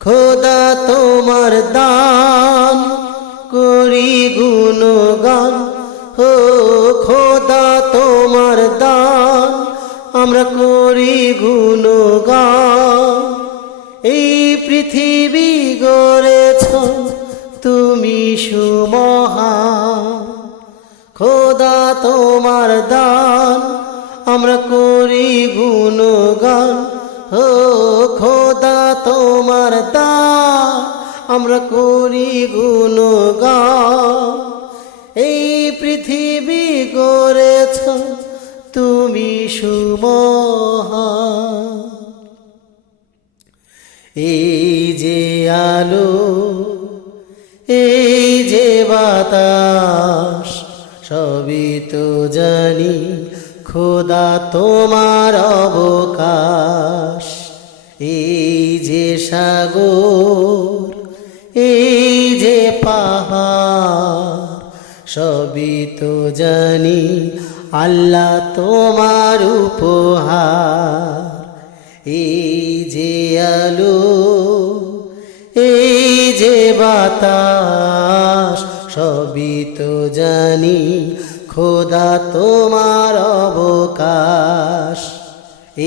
খোদা তোমার দান করি গুণগান হো খোদা তোমার দান আমরা করি গুণগান তুমি সুমহান খোদা তোমার দান, আমরা করি গুণগান। ও খোদা তোমার দান, আমরা করি গুণগান। এই পৃথিবী গড়েছ তুমি সুমহা। এই যে আলো এই যে বাতাস, সবই তো জানি, খোদা তোমার অবকাশ। এই যে সাগর, এই যে পাহাড়, সবই তো জানি, আল্লাহ তোমার উপহার। এই যে আলো, এই যে বাতাস সবই তো জানি, খোদা তোমার অবকাশ।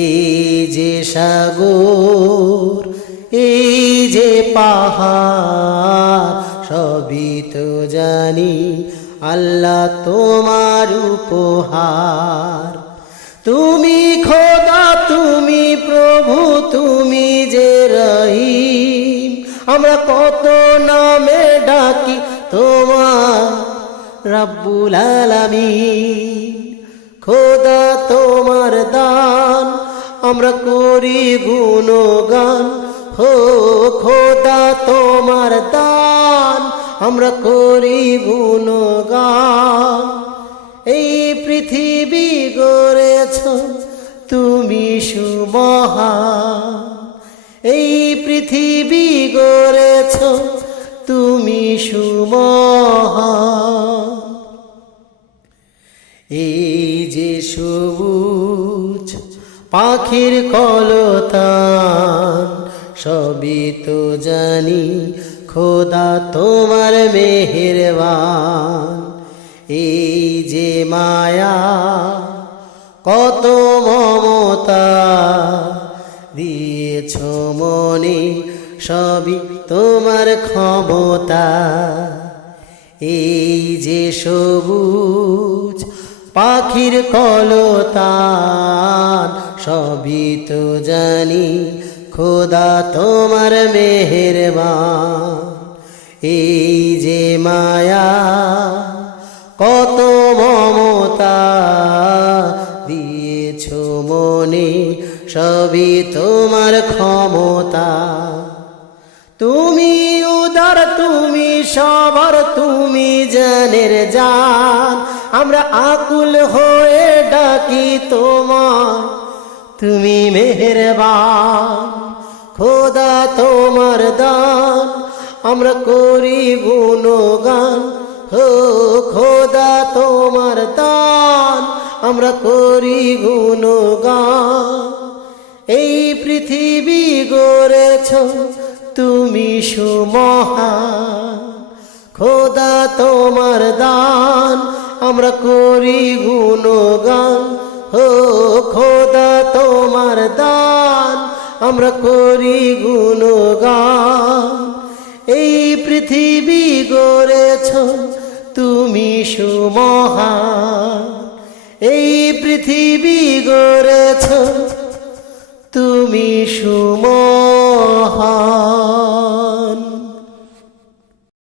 এই যে সাগর, এই যে পাহাড়, সবই তো জানি, আল্লাহ তোমার উপহার। তুমি খোদা, তুমি প্রভু, তুমি যে রহিম, আমরা কত নামে ডাকি তোমার রব্বুল আলামিন, খোদা তোমার দান। আমরা করি গুণগান, হো খোদা তোমার দান। আমরা করি গুণগান। এই পৃথিবী গড়েছ তুমি সুমহান। এই পৃথিবী গড়েছ তুমি এই যে সবুজ পাখির কলতান, সবই তো জানি খোদা তোমার মেহেরবান। এই যে মায়া, কত মমতা দিয়েছ মনে সবই তোমার ক্ষমতা। এই যে সবুজ পাখির কলতান, সবই তো জানি খোদা তোমার মেহেরবান। এই যে মায়া, কত মমতা দিয়েছ মনে, সবই তোমার ক্ষমতা। তুমি উদার, তুমি সবার, তুমি জানের জান। আমরা আকুল হয়ে ডাকি তোমার তুমি মেহেরবান, খোদা তোমার দান। আমরা করি গুণগান হো খোদা তোমার দান। আমরা করি গুণগান। এই পৃথিবী গড়েছ তুমি সুমহান, খোদা তোমার দান, আমরা করি গুণগান। হো খোদা তোমার দান, আমরা করি গুণগান। এই পৃথিবী গড়েছ তুমি সুমহান, এই পৃথিবী গড়েছ তুমি সুমহান।